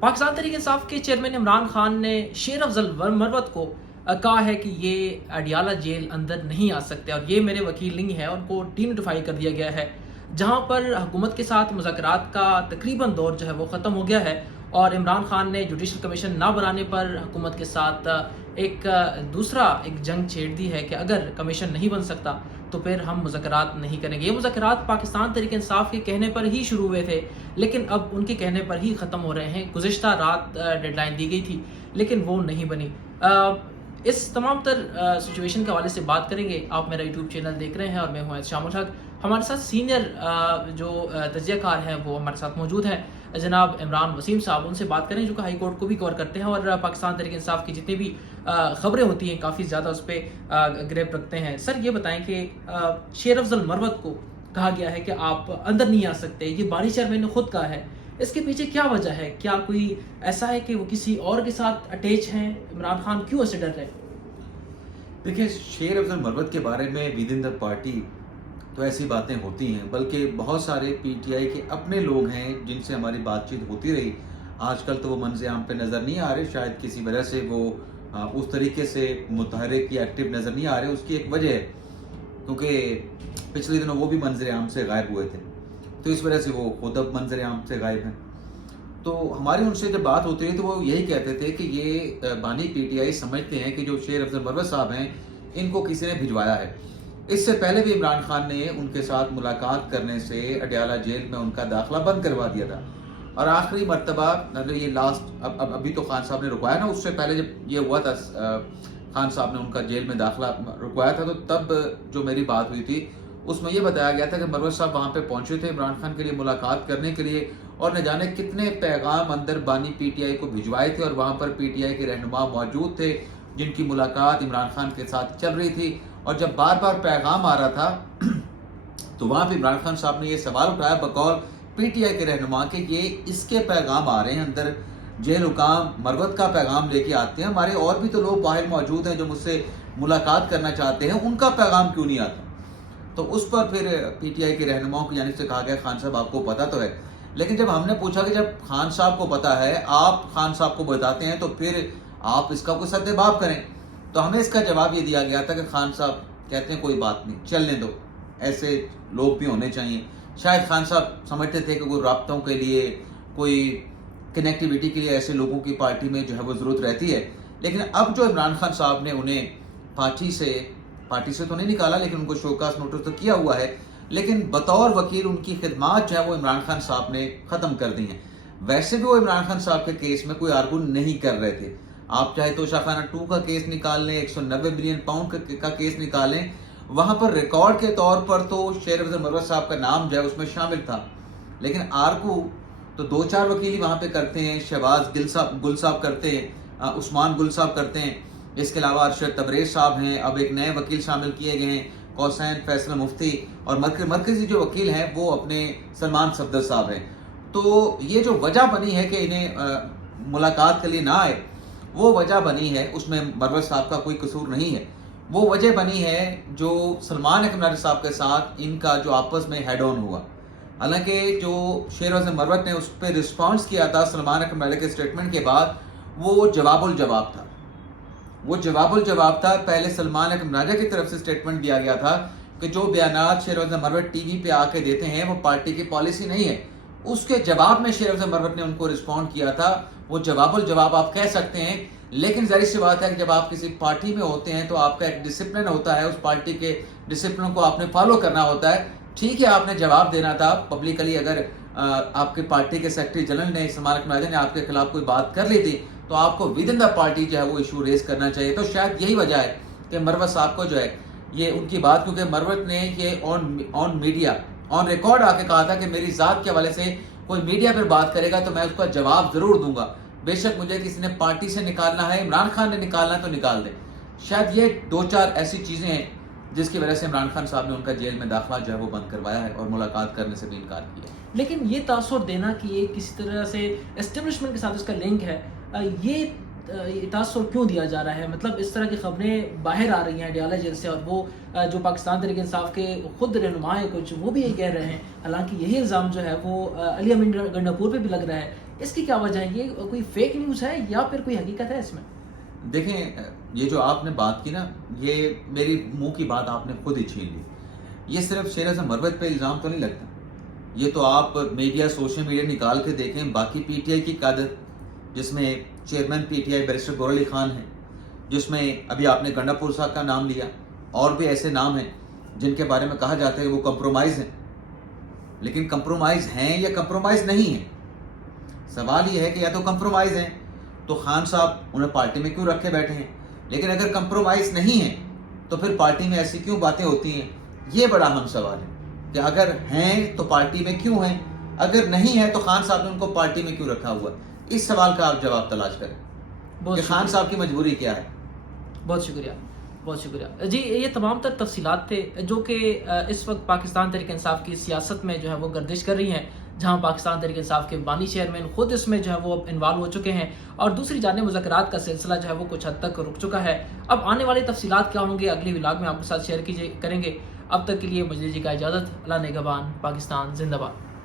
پاکستان تحریک انصاف کے چیئرمین عمران خان نے شیر افضل مروت کو کہا ہے کہ یہ اڈیالہ جیل اندر نہیں آ سکتے اور یہ میرے وکیل نہیں ہے، ان کو ڈی نوٹیفائی کر دیا گیا ہے، جہاں پر حکومت کے ساتھ مذاکرات کا تقریباً دور جو ہے وہ ختم ہو گیا ہے اور عمران خان نے جوڈیشل کمیشن نہ بنانے پر حکومت کے ساتھ ایک جنگ چھیڑ دی ہے کہ اگر کمیشن نہیں بن سکتا تو پھر ہم مذاکرات نہیں کریں گے۔ یہ مذاکرات پاکستان تحریک انصاف کے کہنے پر ہی شروع ہوئے تھے، لیکن اب ان کے کہنے پر ہی ختم ہو رہے ہیں۔ گزشتہ رات ڈیڈ لائن دی گئی تھی لیکن وہ نہیں بنی۔ اس تمام تر سچویشن کے حوالے سے بات کریں گے۔ آپ میرا یوٹیوب چینل دیکھ رہے ہیں اور میں ہوں شام الحق۔ ہمارے ساتھ سینئر جو تجزیہ کار ہیں وہ ہمارے ساتھ موجود ہیں، جناب عمران وسیم صاحب، ان سے بات کریں جو کہ ہائی کورٹ کو بھی کور کرتے ہیں اور پاکستان تحریک انصاف کی جتنی بھی خبریں ہوتی ہیں کافی زیادہ اس پہ گریپ رکھتے ہیں۔ سر یہ بتائیں کہ شیر افضل مروت کو کہا گیا ہے کہ آپ اندر نہیں آ سکتے، یہ بانی چیئرمین نے خود کہا ہے، اس کے پیچھے کیا وجہ ہے؟ کیا کوئی ایسا ہے کہ وہ کسی اور کے ساتھ اٹیچ ہیں؟ عمران خان کیوں ایسے ڈر رہے؟ دیکھیں، شیر افضل مروت کے بارے میں ود ان دا پارٹی تو ایسی باتیں ہوتی ہیں، بلکہ بہت سارے پی ٹی آئی کے اپنے لوگ ہیں جن سے ہماری بات چیت ہوتی رہی۔ آج کل تو وہ منظر عام پہ نظر نہیں آ رہے، شاید کسی وجہ سے وہ اس طریقے سے متحرک یا ایکٹیو نظر نہیں آ رہے۔ اس کی ایک وجہ ہے کیونکہ پچھلے دنوں وہ بھی منظر عام سے غائب ہوئے تھے، تو اس وجہ سے وہ خود اب منظر عام سے غائب ہیں۔ تو ہماری ان سے جب بات ہوتی ہے تو وہ یہی کہتے تھے کہ یہ بانی پی ٹی آئی سمجھتے ہیں کہ جو شیر افضل مروت صاحب ہیں ان کو کسی نے بھجوایا ہے۔ اس سے پہلے بھی عمران خان نے ان کے ساتھ ملاقات کرنے سے اڈیالہ جیل میں ان کا داخلہ بند کروا دیا تھا، اور آخری مرتبہ یہ لاسٹ ابھی تو خان صاحب نے رکوایا نا، اس سے پہلے جب یہ ہوا تھا خان صاحب نے ان کا جیل میں داخلہ رکوایا تھا، تو تب جو میری بات ہوئی تھی اس میں یہ بتایا گیا تھا کہ مروت صاحب وہاں پہ پہنچے تھے عمران خان کے لیے ملاقات کرنے کے لیے، اور نہ جانے کتنے پیغام اندر بانی پی ٹی آئی کو بھجوائے تھے، اور وہاں پر پی ٹی آئی کے رہنما موجود تھے جن کی ملاقات عمران خان کے ساتھ چل رہی تھی، اور جب بار بار پیغام آ رہا تھا تو وہاں پہ عمران خان صاحب نے یہ سوال اٹھایا بقول پی ٹی آئی کے رہنما کہ یہ اس کے پیغام آ رہے ہیں اندر، جیل حکام مروت کا پیغام لے کے آتے ہیں، ہمارے اور بھی تو لوگ باہر موجود ہیں جو مجھ سے ملاقات کرنا چاہتے ہیں، ان کا پیغام کیوں نہیں آتا؟ تو اس پر پھر پی ٹی آئی کے رہنماؤں کی جانب سے کہا گیا خان صاحب آپ کو پتہ تو ہے، لیکن جب ہم نے پوچھا کہ جب خان صاحب کو پتہ ہے، آپ خان صاحب کو بتاتے ہیں، تو پھر آپ اس کا کوئی سدباب کریں، تو ہمیں اس کا جواب یہ دیا گیا تھا کہ خان صاحب کہتے ہیں کوئی بات نہیں، چلنے دو، ایسے لوگ بھی ہونے چاہیے۔ شاید خان صاحب سمجھتے تھے کہ کوئی رابطوں کے لیے، کوئی کنیکٹیویٹی کے لیے ایسے لوگوں کی پارٹی میں جو ہے وہ ضرورت رہتی ہے، لیکن اب جو عمران خان صاحب نے انہیں پارٹی سے تو نہیں نکالا، لیکن ان کو شوکاس نوٹس تو کیا ہوا ہے، لیکن بطور وکیل ان کی خدمات جو ہے وہ عمران خان صاحب نے ختم کر دی ہیں۔ ویسے بھی وہ عمران خان صاحب کے کیس میں کوئی آرگو نہیں کر رہے تھے، آپ چاہے تو شاخانہ 2 کا کیس نکال لیں، 190 بلین پاؤنڈ کا کیس نکالیں، وہاں پر ریکارڈ کے طور پر تو شیر افضل مروت صاحب کا نام جو ہے اس میں شامل تھا، لیکن آرگو تو 2-4 وکیل ہی وہاں پہ کرتے ہیں، شہباز گل صاحب کرتے ہیں، عثمان گل صاحب کرتے ہیں، اس کے علاوہ ارشد تبریز صاحب ہیں، اب ایک نئے وکیل شامل کیے گئے ہیں قوسین فیصل مفتی، اور مرکزی جو وکیل ہیں وہ اپنے سلمان صفدر صاحب ہیں۔ تو یہ جو وجہ بنی ہے کہ انہیں ملاقات کے لیے نہ آئے، وہ وجہ بنی ہے، اس میں مروت صاحب کا کوئی قصور نہیں ہے، وہ وجہ بنی ہے جو سلمان اکمل صاحب کے ساتھ ان کا جو آپس میں ہیڈ آن ہوا۔ حالانکہ جو شیر افضل مروت نے اس پہ رسپانس کیا تھا سلمان اکمل کے سٹیٹمنٹ کے بعد، وہ جواب الجواب تھا۔ پہلے سلمان اکمل کی طرف سے سٹیٹمنٹ دیا گیا تھا کہ جو بیانات شیر افضل مروت ٹی وی پہ آ کے دیتے ہیں وہ پارٹی کی پالیسی نہیں ہے، اس کے جواب میں شیر افضل مروت نے ان کو رسپونڈ کیا تھا۔ وہ جواب الجواب آپ کہہ سکتے ہیں، لیکن ظاہر سی بات ہے کہ جب آپ کسی پارٹی میں ہوتے ہیں تو آپ کا ایک ڈسپلن ہوتا ہے، اس پارٹی کے ڈسپلن کو آپ نے فالو کرنا ہوتا ہے۔ ٹھیک ہے، آپ نے جواب دینا تھا پبلکلی، اگر آپ کے پارٹی کے سیکرٹری جنرل نے سلمان اکمل نے آپ کے خلاف کوئی بات کر لی تھی تو آپ کو ود ان دا پارٹی جو ہے وہ ایشو ریز کرنا چاہیے۔ تو شاید یہی وجہ ہے کہ مروت صاحب کو جو ہے یہ ان کی بات، کیونکہ مروت نے یہ آن میڈیا آن ریکارڈ آ کے کہا تھا کہ میری ذات کے حوالے سے کوئی میڈیا پر بات کرے گا تو میں اس کا جواب ضرور دوں گا، بے شک مجھے کسی نے پارٹی سے نکالنا ہے، عمران خان نے نکالنا ہے تو نکال دے۔ شاید یہ 2-4 ایسی چیزیں ہیں جس کی وجہ سے عمران خان صاحب نے ان کا جیل میں داخلہ جو ہے وہ بند کروایا ہے اور ملاقات کرنے سے بھی انکار کیا۔ لیکن یہ تاثر دینا کہ یہ کسی طرح سے اسٹیبلشمنٹ کے ساتھ اس کا لنک ہے، یہ تاثر کیوں دیا جا رہا ہے؟ مطلب اس طرح کی خبریں باہر آ رہی ہیں اڈیالہ جیل سے، اور وہ جو پاکستان تحریک انصاف کے خود رہنما ہیں کچھ، وہ بھی یہی کہہ رہے ہیں، حالانکہ یہی الزام جو ہے وہ علی امین گنڈاپور پہ بھی لگ رہا ہے اس کی کیا وجہ ہے؟ یہ کوئی فیک نیوز ہے یا پھر کوئی حقیقت ہے اس میں؟ دیکھیں یہ جو آپ نے بات کی نا، یہ میری منہ کی بات آپ نے خود ہی چھین لی. یہ صرف شیر اعظم مروت پہ الزام تو نہیں لگتا، یہ تو آپ میڈیا، سوشل میڈیا نکال کے دیکھیں. باقی پی ٹی آئی کی قیادت، جس میں chairman P T I barrister گور علی خان ہیں، جس میں ابھی آپ نے گنڈا پور صاحب کا نام لیا، اور بھی ایسے نام ہیں جن کے بارے میں کہا جاتا ہے کہ وہ کمپرومائز ہیں. لیکن کمپرومائز ہیں یا کمپرومائز نہیں ہیں؟ سوال یہ ہے کہ یا تو کمپرومائز ہیں تو خان صاحب انہیں پارٹی میں کیوں رکھے بیٹھے ہیں، لیکن اگر کمپرومائز نہیں ہیں تو پھر پارٹی میں ایسی کیوں باتیں ہوتی ہیں؟ یہ بڑا اہم سوال ہے کہ اگر ہیں تو پارٹی میں کیوں ہیں، اگر نہیں ہے تو خان صاحب نے ان کو پارٹی میں کیوں رکھا ہوا؟ اس سوال کا آپ جواب تلاش کریں کہ خان صاحب کی مجبوری کیا ہے. بہت شکریہ، بہت شکریہ جی. یہ تمام تر تفصیلات تھے جو کہ اس وقت پاکستان تحریک انصاف کی سیاست میں جو ہے وہ گردش کر رہی ہیں، جہاں پاکستان تحریک انصاف کے بانی چیئرمین خود اس میں جو ہے وہ انوالو ہو چکے ہیں، اور دوسری جانب مذاکرات کا سلسلہ جو ہے وہ کچھ حد تک رک چکا ہے. اب آنے والی تفصیلات کیا ہوں گے اگلی ولاگ میں آپ کے ساتھ شیئر کریں گے. اب تک کے لیے مجھے جی کا اجازت. اللہ نگہبان. پاکستان زندہ باد.